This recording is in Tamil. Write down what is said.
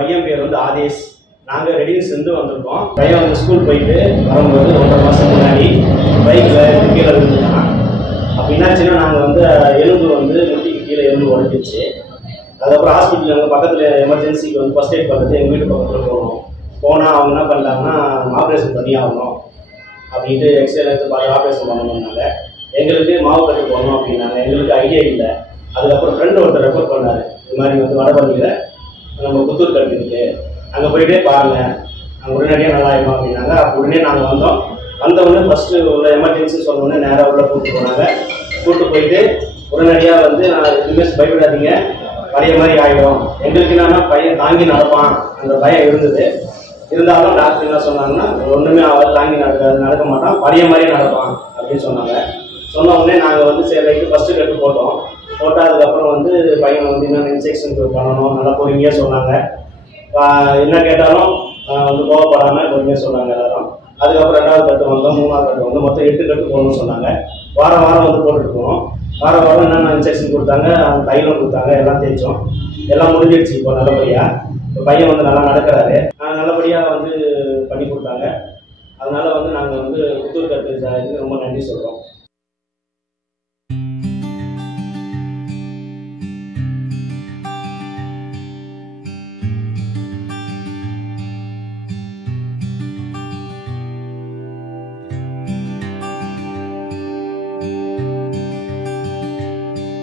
பையன் பேர் வந்து ஆதேஷ். நாங்கள் ரெடியூஸ்லேருந்து வந்திருக்கோம். பையன் வந்து ஸ்கூல் போயிட்டு வரும்போது 1.5 மாதம் முன்னாடி பைக்கில் கீழே விழுந்துட்டான். அப்போ என்னாச்சுன்னா நாங்கள் வந்து எலும்பு வந்து முட்டிக்கு கீழே எலும்பு உடைஞ்சிச்சு. அதுக்கப்புறம் ஹாஸ்பிட்டல் எங்கள் பக்கத்தில் எமர்ஜென்சிக்கு வந்து ஃபஸ்ட் எய்ட் பண்ணுறது எங்கள் வீட்டு பக்கத்தில் போனால் அவங்க என்ன பண்ணிட்டாங்கன்னா ஆப்ரேஷன் பண்ணி ஆகணும் அப்படின்ட்டு எக்ஸ்ரே எடுத்து பார்த்து ஆப்ரேஷன் பண்ணணும்னாங்க. எங்களுக்கு மாவு கட்டு போகணும் அப்படின்னாங்க. எங்களுக்கு ஐடியா இல்லை. அதுக்கப்புறம் ஃப்ரெண்டு ஒருத்தர் ரெஃபர் பண்ணார். இது மாதிரி வந்து வடபழனியில் நம்ம புத்தூர் கட்டு இருக்குது, அங்கே போயிட்டே பாருங்கள், நாங்கள் உடனடியாக நல்லாயிருக்கும் அப்படின்னாங்க. அப்போ உடனே நாங்கள் வந்தோம். வந்தவுடனே ஃபஸ்ட்டு உள்ள எமர்ஜென்சி சொன்னோடனே நேராக உள்ள கூப்பிட்டு போனாங்க. கூப்பிட்டு போயிட்டு உடனடியாக வந்து நான் எதுவுமே பயப்படாதீங்க, பழைய மாதிரி ஆகிடும். எங்களுக்கு என்னன்னா பையன் தாங்கி நடப்பான் அந்த பயம் இருந்தது. இருந்தாலும் டாக்டர் என்ன சொன்னாங்கன்னா ஒன்றுமே அவர் தாங்கி நடக்க மாட்டான், பழைய மாதிரியே நடப்பான் அப்படின்னு சொன்னாங்க. சொன்ன உடனே நாங்கள் வந்து சரி ஃபஸ்ட்டு கட்டு போட்டோம். போட்டால் அதுக்கப்புறம் வந்து பையன் வந்து என்னென்ன இன்ஜெக்ஷன் பண்ணணும் நல்லா பொறுமையாக சொன்னாங்க. என்ன கேட்டாலும் வந்து கோவப்படாமல் பொறுமையாக சொன்னாங்க எல்லாரும். அதுக்கப்புறம் 2வது கட்டு வந்தோம், 3வது கட்டு வந்தோம். மொத்தம் 8 கட்டு போகணும்னு சொன்னாங்க. வாரம் வாரம் வந்து போட்டுட்டு போனோம். வாரம் வாரம் என்னென்ன இன்ஜெக்ஷன் கொடுத்தாங்க, தைலம் கொடுத்தாங்க, எல்லாம் தேய்ச்சோம். எல்லாம் முடிஞ்சிடுச்சு. இப்போ நல்லபடியாக இப்போ பையன் வந்து நல்லா நடக்கிறாரு. நல்லபடியாக வந்து பண்ணி கொடுத்தாங்க. அதனால வந்து நாங்கள் வந்து புத்தூர் கட்டு ரொம்ப நன்றி சொல்கிறோம்.